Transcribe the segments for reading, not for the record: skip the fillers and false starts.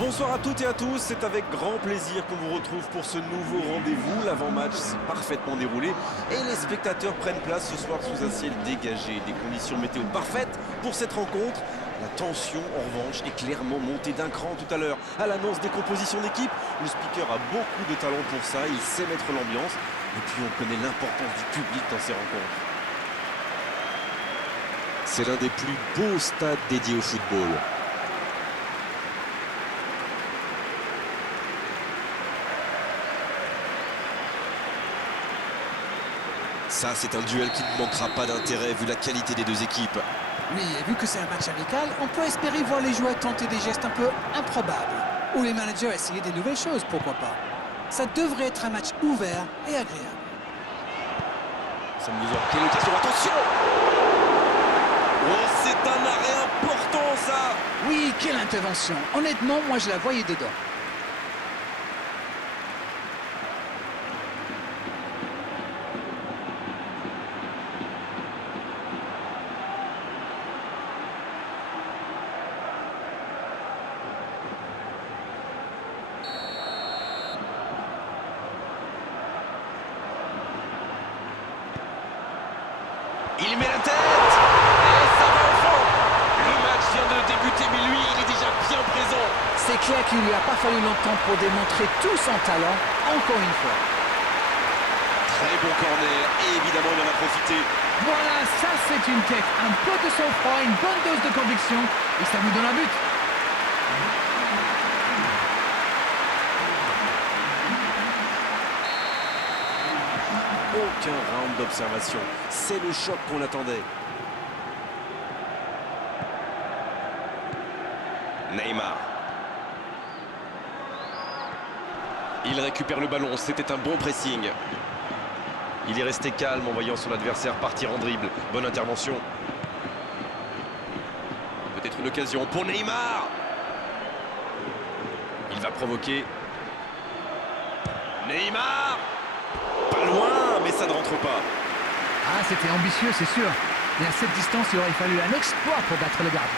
Bonsoir à toutes et à tous, c'est avec grand plaisir qu'on vous retrouve pour ce nouveau rendez-vous. L'avant-match s'est parfaitement déroulé et les spectateurs prennent place ce soir sous un ciel dégagé. Des conditions météo parfaites pour cette rencontre. La tension, en revanche, est clairement montée d'un cran tout à l'heure. À l'annonce des compositions d'équipe, le speaker a beaucoup de talent pour ça, il sait mettre l'ambiance. Et puis on connaît l'importance du public dans ces rencontres. C'est l'un des plus beaux stades dédiés au football. Ça, c'est un duel qui ne manquera pas d'intérêt vu la qualité des deux équipes. Oui, et vu que c'est un match amical, on peut espérer voir les joueurs tenter des gestes un peu improbables. Ou les managers essayer des nouvelles choses, pourquoi pas. Ça devrait être un match ouvert et agréable. Ça nous a quelle occasion, attention! Oh, c'est un arrêt important, ça! Oui, quelle intervention. Honnêtement, moi je la voyais dedans. Il met la tête et ça va au fond. Le match vient de débuter, mais lui, il est déjà bien présent. C'est clair qu'il lui a pas fallu longtemps pour démontrer tout son talent, encore une fois. Très bon corner, et évidemment, il en a profité. Voilà, ça c'est une tête, un peu de sang-froid, une bonne dose de conviction, et ça vous donne un but. Aucun round d'observation. C'est le choc qu'on attendait. Neymar. Il récupère le ballon, c'était un bon pressing. Il est resté calme en voyant son adversaire partir en dribble. Bonne intervention. Peut-être une occasion pour Neymar. Il va provoquer. Neymar. Pas loin, mais ça ne rentre pas. Ah, c'était ambitieux, c'est sûr. Mais à cette distance, il aurait fallu un exploit pour battre le gardien.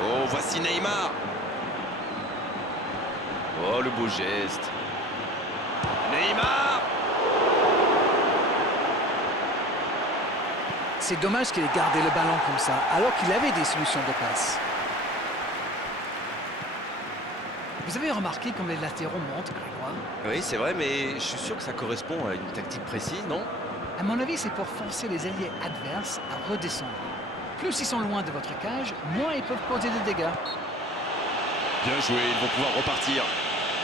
Oh, voici Neymar. Oh, le beau geste. Neymar. C'est dommage qu'il ait gardé le ballon comme ça, alors qu'il avait des solutions de passe. Vous avez remarqué comme les latéraux montent, Grégoire? Oui, c'est vrai, mais je suis sûr que ça correspond à une tactique précise, non? À mon avis, c'est pour forcer les alliés adverses à redescendre. Plus ils sont loin de votre cage, moins ils peuvent causer des dégâts. Bien joué, ils vont pouvoir repartir.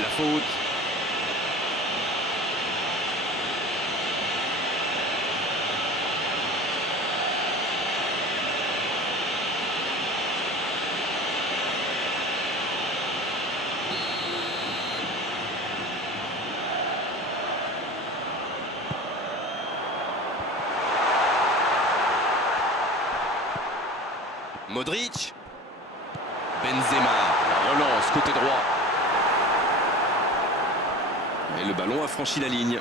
La faute. Modric. Benzema, la relance côté droit. Et le ballon a franchi la ligne.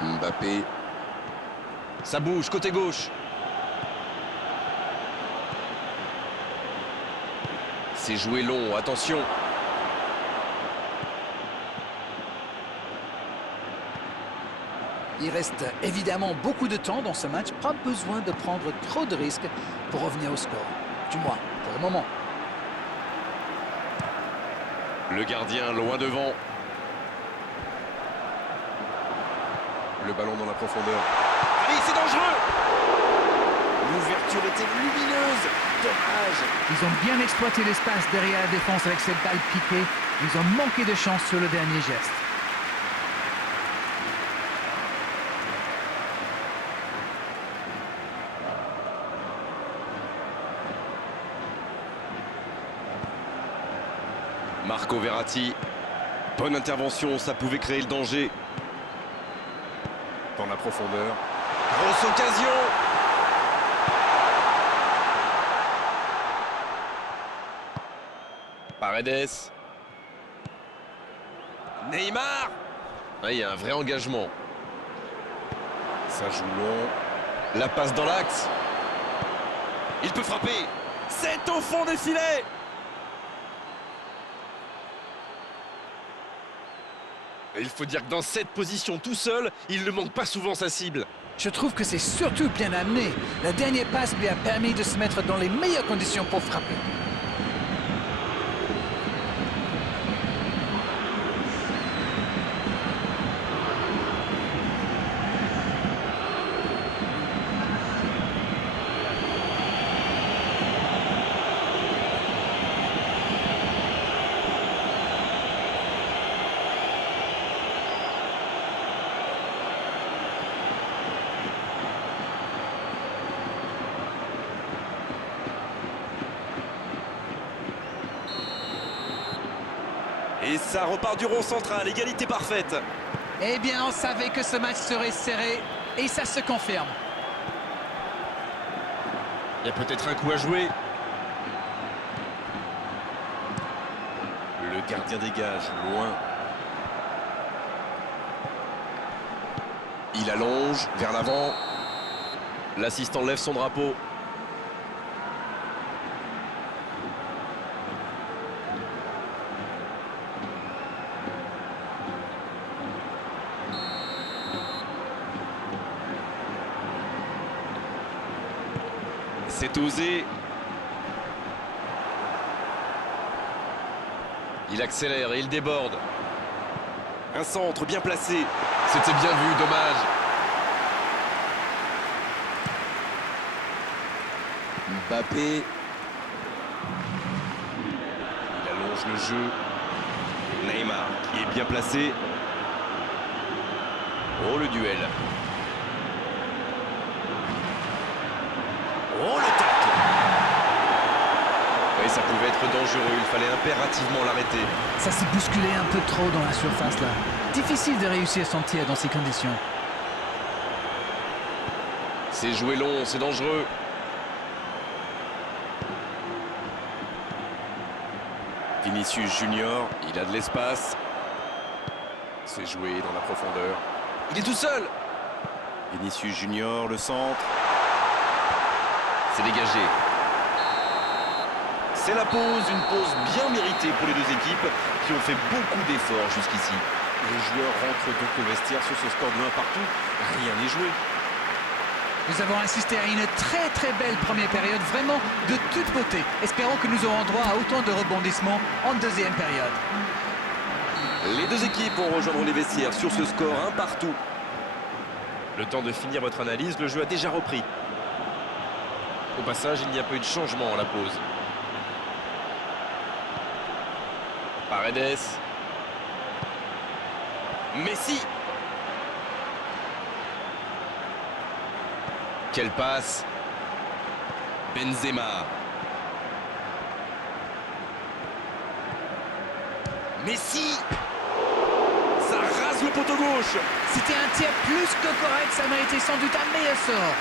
Mbappé. Ça bouge côté gauche. C'est joué long, attention. Il reste évidemment beaucoup de temps dans ce match, pas besoin de prendre trop de risques pour revenir au score. Du moins, pour le moment. Le gardien loin devant. Le ballon dans la profondeur. Allez, c'est dangereux! L'ouverture était lumineuse. Dommage. Ils ont bien exploité l'espace derrière la défense avec cette balle piquée. Ils ont manqué de chance sur le dernier geste. Marco Verratti. Bonne intervention, ça pouvait créer le danger. Dans la profondeur. Grosse occasion. Paredes. Neymar. Ah, il y a un vrai engagement. Ça joue long. La passe dans l'axe. Il peut frapper. C'est au fond des filets. Il faut dire que dans cette position tout seul, il ne manque pas souvent sa cible. Je trouve que c'est surtout bien amené. La dernière passe lui a permis de se mettre dans les meilleures conditions pour frapper. Et ça repart du rond central, égalité parfaite. Eh bien, on savait que ce match serait serré et ça se confirme. Il y a peut-être un coup à jouer. Le gardien dégage, loin. Il allonge vers l'avant. L'assistant lève son drapeau. C'est osé. Il accélère et il déborde. Un centre bien placé. C'était bien vu, dommage. Mbappé. Il allonge le jeu. Neymar qui est bien placé. Oh, le duel. Oh, le tacle. Oui, ça pouvait être dangereux. Il fallait impérativement l'arrêter. Ça s'est bousculé un peu trop dans la surface là. Difficile de réussir son tir dans ces conditions. C'est joué long, c'est dangereux. Vinicius Junior, il a de l'espace. C'est joué dans la profondeur. Il est tout seul. Vinicius Junior, le centre. C'est dégagé. C'est la pause, une pause bien méritée pour les deux équipes qui ont fait beaucoup d'efforts jusqu'ici. Les joueurs rentrent donc au vestiaire sur ce score de 1 partout. Rien n'est joué. Nous avons assisté à une très belle première période, vraiment de toute beauté. Espérons que nous aurons droit à autant de rebondissements en deuxième période. Les deux équipes vont rejoindre les vestiaires sur ce score 1 partout. Le temps de finir votre analyse, le jeu a déjà repris. Au passage, il n'y a pas eu de changement à la pause. Paredes. Messi. Quelle passe. Benzema. Messi. Ça rase le poteau gauche. C'était un tir plus que correct, ça méritait sans doute un meilleur sort.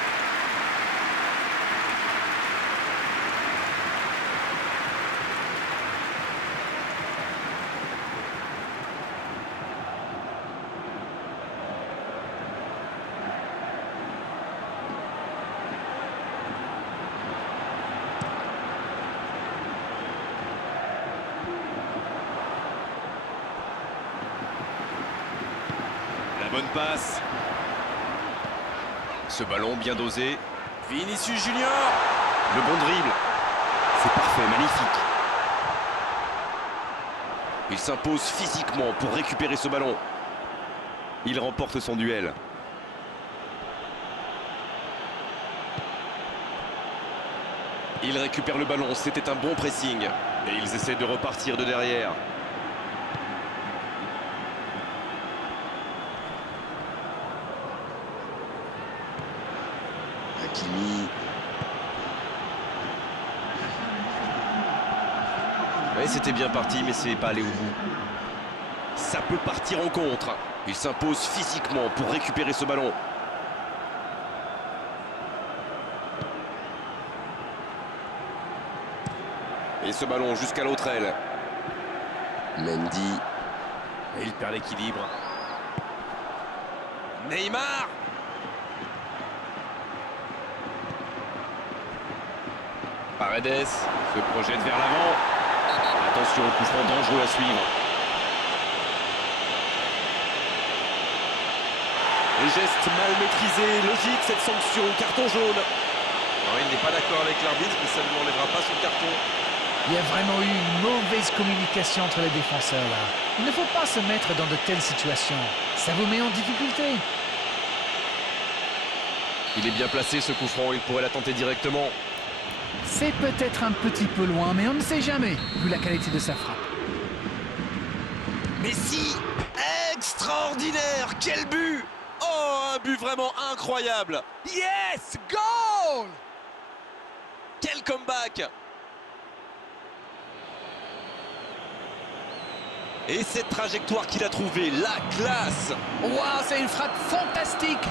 La bonne passe. Ce ballon bien dosé. Vinicius Junior. Le bon dribble. C'est parfait, magnifique. Il s'impose physiquement pour récupérer ce ballon. Il remporte son duel. Il récupère le ballon, c'était un bon pressing. Et ils essaient de repartir de derrière. Hakimi. Ouais, c'était bien parti, mais c'est pas allé au bout. Ça peut partir en contre. Il s'impose physiquement pour récupérer ce ballon. Et ce ballon jusqu'à l'autre aile. Mendy. Et il perd l'équilibre. Neymar. Paredes se projette vers l'avant. Attention au coup franc dangereux à suivre. Les gestes mal maîtrisés, logique cette sanction, carton jaune. Non, il n'est pas d'accord avec l'arbitre, mais ça ne lui enlèvera pas son carton. Il y a vraiment eu une mauvaise communication entre les défenseurs là. Il ne faut pas se mettre dans de telles situations. Ça vous met en difficulté. Il est bien placé ce coup franc, il pourrait la tenter directement. C'est peut-être un petit peu loin, mais on ne sait jamais, vu la qualité de sa frappe. Messi, extraordinaire, quel but! Oh, un but vraiment incroyable! Yes! Goal! Quel comeback! Et cette trajectoire qu'il a trouvée, la classe! Waouh, c'est une frappe fantastique!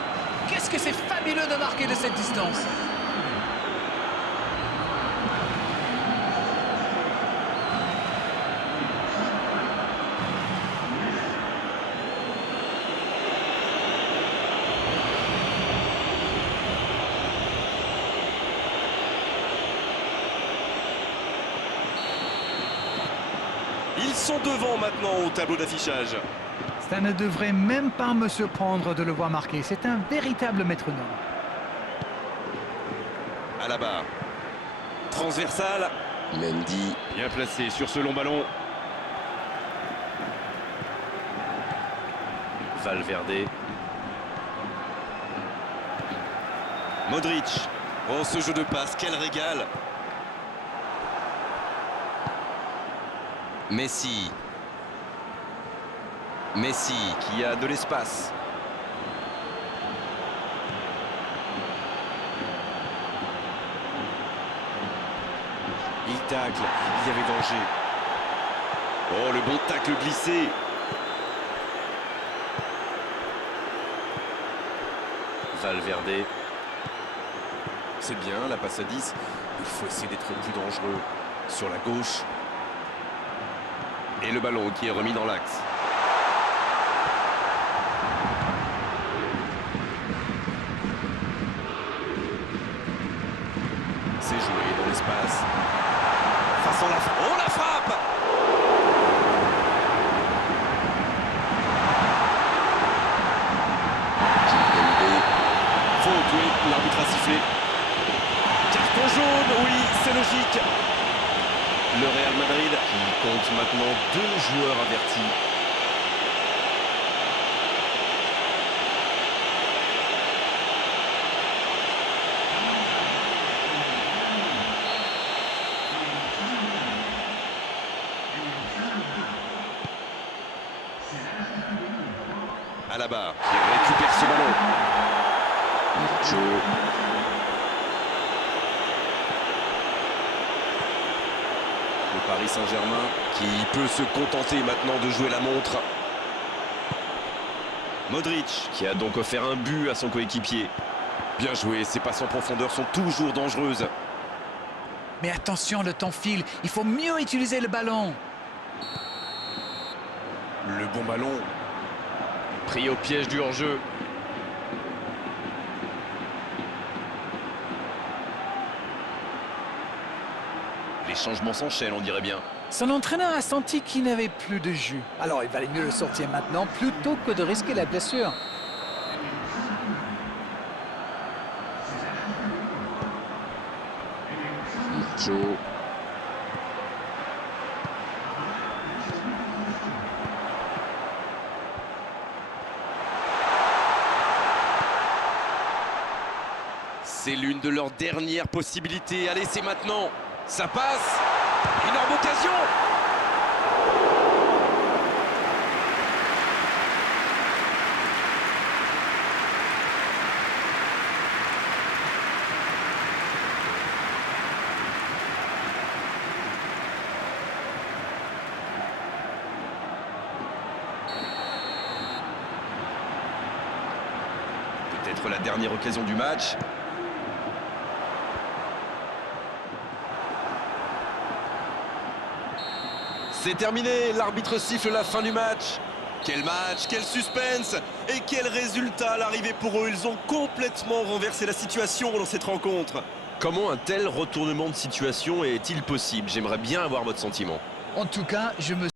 Qu'est-ce que c'est fabuleux de marquer de cette distance! Ils sont devant maintenant au tableau d'affichage. Ça ne devrait même pas me surprendre de le voir marquer. C'est un véritable métronome. À la barre. Transversal. Mendy. Bien placé sur ce long ballon. Valverde. Modric. Oh, ce jeu de passe, quel régal! Messi. Messi qui a de l'espace. Il tacle, il y avait danger. Oh, le bon tacle glissé. Valverde. C'est bien, la passe à 10. Il faut essayer d'être plus dangereux. Sur la gauche. Et le ballon qui est remis dans l'axe. C'est joué dans l'espace. Face à la frappe. Oh, la frappe! Faute, oui, l'arbitre a sifflé. Carton jaune, oui, c'est logique. Le Real Madrid qui compte maintenant 2 joueurs avertis. À la barre, qui récupère ce ballon. Nacho. Le Paris Saint-Germain qui peut se contenter maintenant de jouer la montre. Modric qui a donc offert un but à son coéquipier. Bien joué, ses passes en profondeur sont toujours dangereuses. Mais attention, le temps file. Il faut mieux utiliser le ballon. Le bon ballon. Pris au piège du hors-jeu. Les changements s'enchaînent, on dirait bien. Son entraîneur a senti qu'il n'avait plus de jus. Alors il valait mieux le sortir maintenant plutôt que de risquer la blessure. Joe. C'est l'une de leurs dernières possibilités. Allez, c'est maintenant. Ça passe. Énorme occasion. Peut-être la dernière occasion du match. C'est terminé, l'arbitre siffle la fin du match. Quel match, quel suspense et quel résultat à l'arrivée pour eux. Ils ont complètement renversé la situation dans cette rencontre. Comment un tel retournement de situation est-il possible? J'aimerais bien avoir votre sentiment. En tout cas, je me